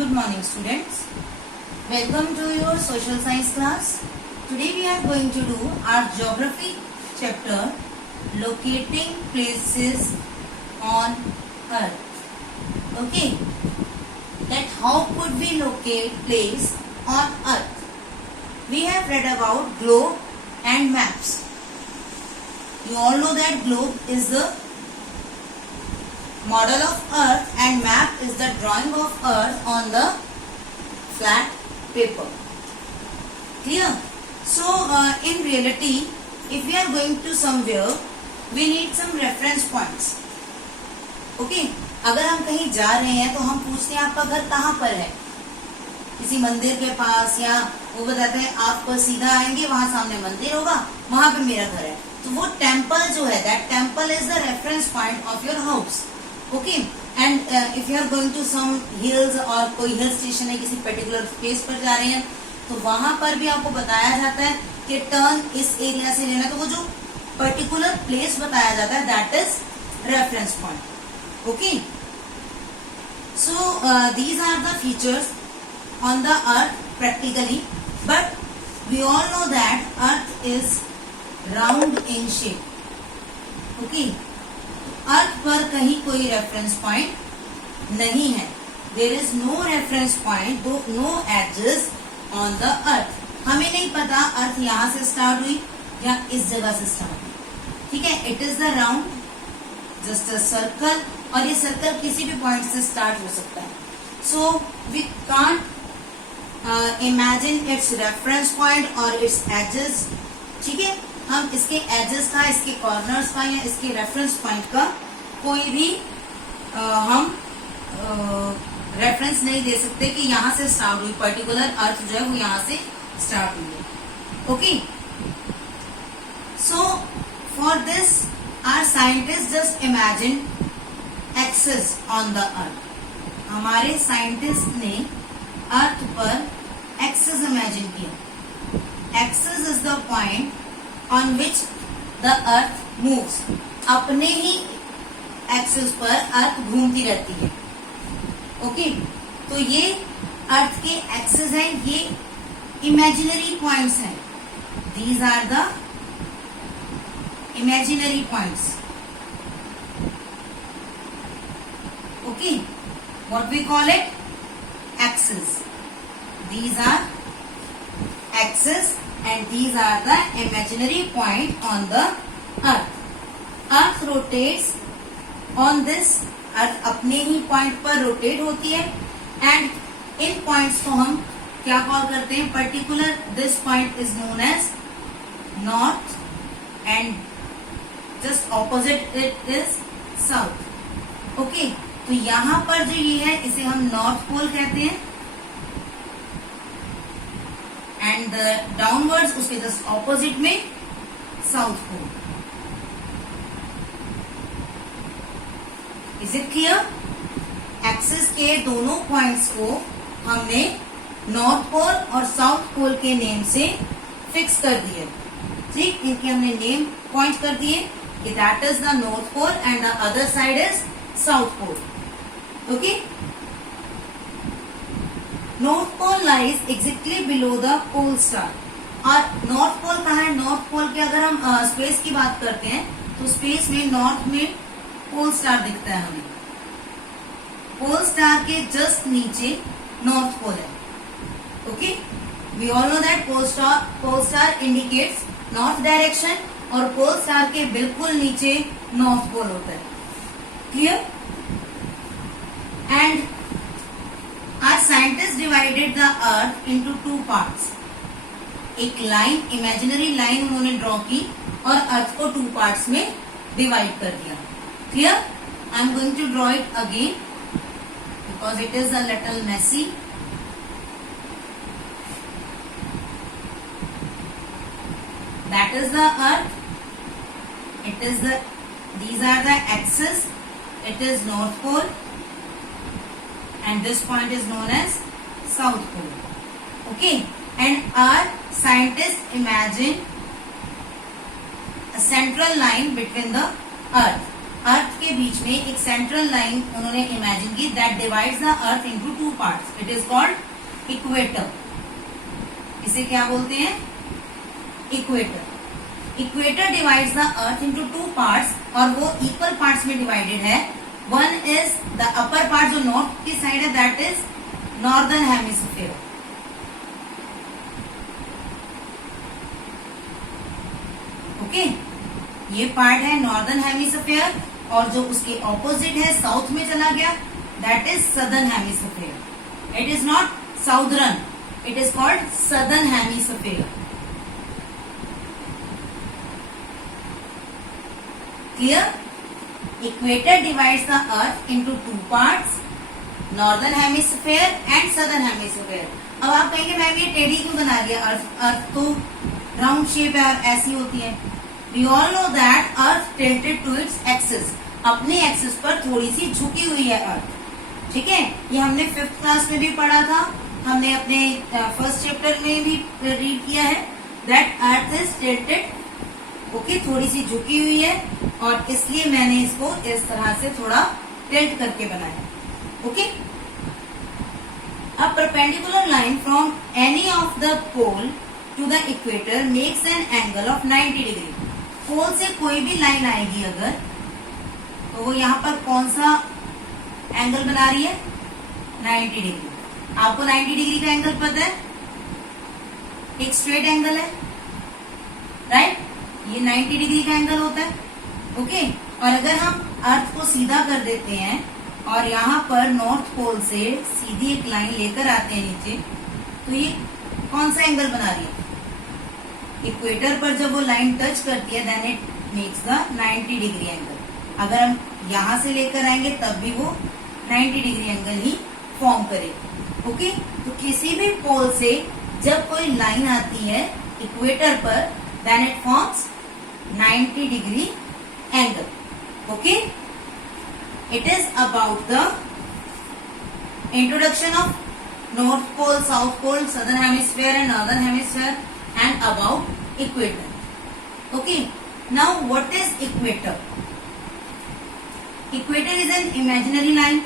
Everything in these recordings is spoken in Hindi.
Good morning, students. Welcome to your social science class. Today we are going to do our geography chapter, locating places on earth. Okay, that how could we locate place on earth? We have read about globe and maps. You all know that globe is the model of earth and map is the drawing of earth on the flat paper. Clear? So in reality, if we are going to somewhere, we need some reference points. Okay? अगर हम कहीं जा रहे हैं तो हम पूछते हैं आपका घर कहाँ पर है, किसी मंदिर के पास, या वो बताते हैं आप सीधा आएंगे वहां सामने मंदिर होगा, वहां पे मेरा घर है. तो वो टेम्पल जो है, that temple is the reference point of your house. Okay, and if you are going to some hills और कोई हिल स्टेशन है, किसी पर्टिकुलर प्लेस पर जा रहे हैं, तो वहां पर भी आपको बताया जाता है कि टर्न इस एरिया से लेना. तो वो जो पर्टिकुलर प्लेस बताया जाता है that is reference point. Okay, so these are the features on the earth practically, but we all know that earth is round in shape. Okay, earth पर कहीं कोई reference point नहीं है. There is no reference point, no edges on the earth. हमें नहीं पता earth यहाँ से start हुई या इस जगह से start हुई. ठीक है, it is the round, just a circle, और ये circle किसी भी point से start हो सकता है. So we can't imagine its reference point or its edges. ठीक है, हम इसके edges का, इसके corners का या इसके reference point का कोई भी हम reference नहीं दे सकते कि यहाँ से start हुई, particular अर्थ जो है वो यहाँ से start हुई है. Okay, so for this our scientists just imagine axis on the earth. हमारे साइंटिस्ट ने अर्थ पर एक्सिस इमेजिन किया. Axis is the point on which the earth moves. अपने ही एक्सिस पर अर्थ घूमती रहती है. ओके, तो ये अर्थ के एक्सिस हैं, ये इमेजिनरी पॉइंट्स हैं. These are the imaginary points. Okay, what we call it? Axis. These are axis and these are the imaginary point on the earth. Earth rotates on this. Earth अपने ही point पर rotate होती है and इन points को हम क्या call करते हैं? Particular this point is known as north and just opposite it is south. Okay, तो यहाँ पर जो ये है इसे हम नॉर्थ पोल कहते हैं एंड डाउनवर्ड्स उसके जस्ट ऑपोजिट में South Pole. Is it clear? Axis के दोनों पॉइंट्स को हमने नॉर्थ पोल और साउथ पोल के नेम से फिक्स कर दिए. ठीक, इनके हमने नेम पॉइंट कर दिए कि that is the North Pole and the other side is South Pole. Okay, North Pole lies exactly below the pole star. और नॉर्थ पोल कहाँ है? नॉर्थ पोल के अगर हम स्पेस की बात करते हैं तो स्पेस में नॉर्थ में पोल स्टार दिखता है हमें. पोल स्टार के जस्ट नीचे नॉर्थ पोल है. Okay, we all know that pole star indicates north direction और पोल स्टार के बिल्कुल नीचे नॉर्थ पोल होता है. Clear? And our scientists divided the earth into two parts. एक लाइन, इमेजिनरी लाइन उन्होंने ड्रॉ की और अर्थ को टू पार्ट्स में डिवाइड कर दिया. Clear? I am going to draw it again because it is a little messy. That is the earth. It is the, these are the axis. It is north pole. And this point is known as south pole. Okay, and our scientists imagine a central line between the earth. अर्थ के बीच में एक सेंट्रल लाइन उन्होंने इमेजिन की that divides the earth into two parts. It is called equator. इसे क्या बोलते हैं? Equator. Equator divides the earth into two parts और वो इक्वल पार्ट्स में डिवाइडेड है. One is the upper part जो नॉर्थ की साइड है that is northern hemisphere. Okay, ये पार्ट है नॉर्दर्न हेमिस्फीयर और जो उसके ऑपोजिट है साउथ में चला गया that is southern hemisphere. It is not southern, it is called southern hemisphere. Clear? Equator divides the earth into two parts, northern hemisphere and southern hemisphere. अब आप कहेंगे मैम ये टेढ़ी क्यों बना दिया? अर्थ तो राउंड शेप है और ऐसी होती है. We all know that Earth tilted to its axis. अपने एक्सिस पर थोड़ी सी झुकी हुई है अर्थ. ठीक है, ये हमने 5th क्लास में भी पढ़ा था, हमने अपने फर्स्ट चैप्टर में भी रीड किया है that earth is tilted. Okay, थोड़ी सी झुकी हुई है और इसलिए मैंने इसको इस तरह से थोड़ा टिल्ट करके बनाया. Okay, a perpendicular line from any of the pole to the equator makes an angle of 90 degree. Pole से कोई भी लाइन आएगी अगर तो वो यहाँ पर कौन सा एंगल बना रही है? 90 डिग्री. आपको 90 डिग्री का एंगल पता है? एक स्ट्रेट एंगल है, राइट? ये 90 डिग्री का एंगल होता है. ओके, और अगर हम अर्थ को सीधा कर देते हैं और यहाँ पर नॉर्थ पोल से सीधी एक लाइन लेकर आते हैं नीचे तो ये कौन सा एंगल बना रही है? इक्वेटर पर जब वो लाइन टच करती है then it makes the 90 degree angle. अगर हम यहाँ से लेकर आएंगे तब भी वो 90 डिग्री एंगल ही फॉर्म करेगी. ओके, तो किसी भी पोल से जब कोई लाइन आती है इक्वेटर पर then it forms 90 degree angle. Okay, it is about the introduction of north pole, south pole, southern hemisphere and northern hemisphere and about equator. Okay, now what is equator? Equator is an imaginary line.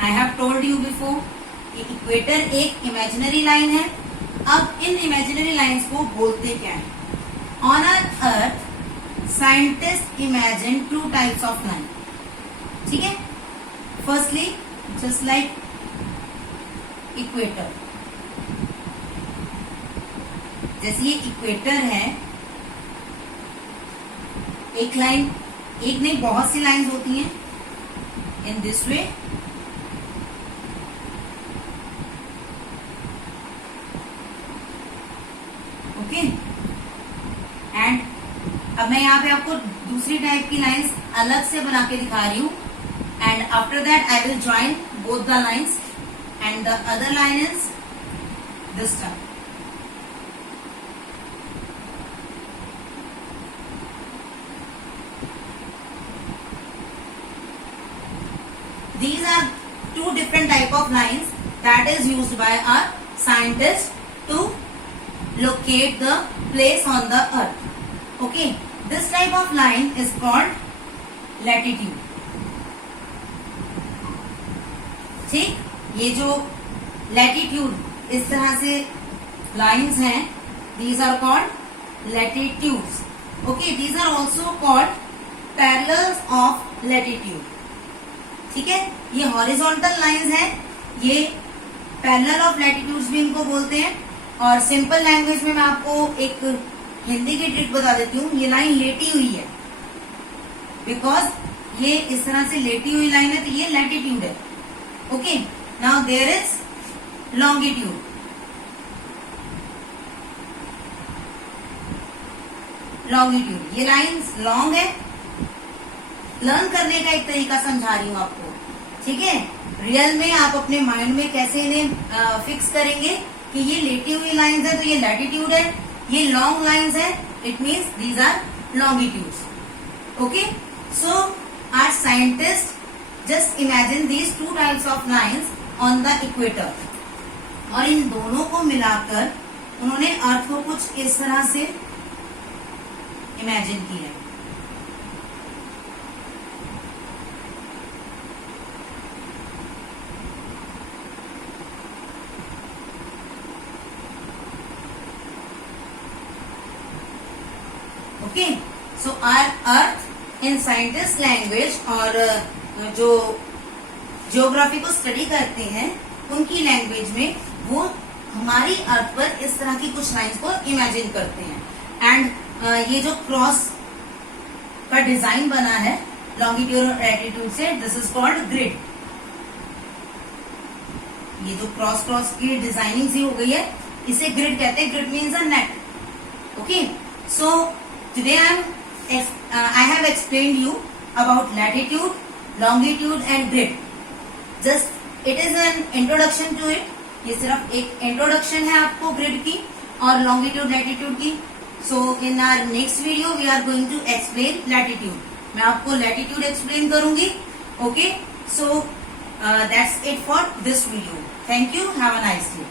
I have told you before कि equator एक imaginary line है. अब इन imaginary lines को बोलते क्या है? On our earth, scientists imagine two types of line. ठीक है? Firstly, just like equator. जैसे ये इक्वेटर है, एक लाइन, एक नहीं बहुत सी लाइंस होती हैं in this way. Okay, and अब मैं यहाँ पे आपको दूसरी टाइप की लाइंस अलग से बना के दिखा रही हूँ. And after that I will join both the lines and the other line is this type. These are two different type of lines that is used by our scientists to locate the place on the earth. Okay, this type of line is called latitude. ठीक, ये जो latitude इस तरह से lines हैं, these are called latitudes. Okay, these are also called parallels of latitude. ठीक है, ये हॉरिजॉन्टल लाइंस हैं, ये पैरेलल ऑफ लैटिट्यूड्स भी इनको बोलते हैं. और सिंपल लैंग्वेज में मैं आपको एक हिंदी की ट्रिक बता देती हूँ. ये लाइन लेटी हुई है बिकॉज ये इस तरह से लेटी हुई लाइन है तो ये लैटिट्यूड है. Okay, now there is longitude. Longitude, ये लाइन लॉन्ग है. लर्न करने का एक तरीका समझा रही हूँ आपको. ठीक है, रियल में आप अपने माइंड में कैसे इन्हें फिक्स करेंगे कि ये लेटी हुई लाइंस है तो ये लैटिट्यूड है, ये लॉन्ग लाइंस है it means these are longitudes. Okay, so our scientist just imagine these two types of lines on the equator. और इन दोनों को मिलाकर उन्होंने अर्थ को कुछ इस तरह से इमेजिन किया है. Okay, so our earth in scientist language, और जो ज्योग्राफी को स्टडी करते हैं उनकी लैंग्वेज में वो हमारी अर्थ पर इस तरह की कुछ लाइंस को इमेजिन करते हैं। एंड ये जो क्रॉस का डिजाइन बना है लॉन्गिट्यूड और लैटिट्यूड से, दिस इज कॉल्ड ग्रिड। ये जो क्रॉस क्रॉस की डिजाइनिंग सी हो गई है इसे ग्रिड कहते हैं। Grid means a net. Okay, so today I have explained you about latitude, longitude and grid. Just it is an introduction to it. ये सिर्फ एक इंट्रोडक्शन है आपको ग्रिड की और लॉन्गिट्यूड लैटिट्यूड की। So in our next video we are going to explain latitude. मैं आपको लैटिट्यूड एक्सप्लेन करूंगी। Okay, so that's it for this video. Thank you, have a nice day.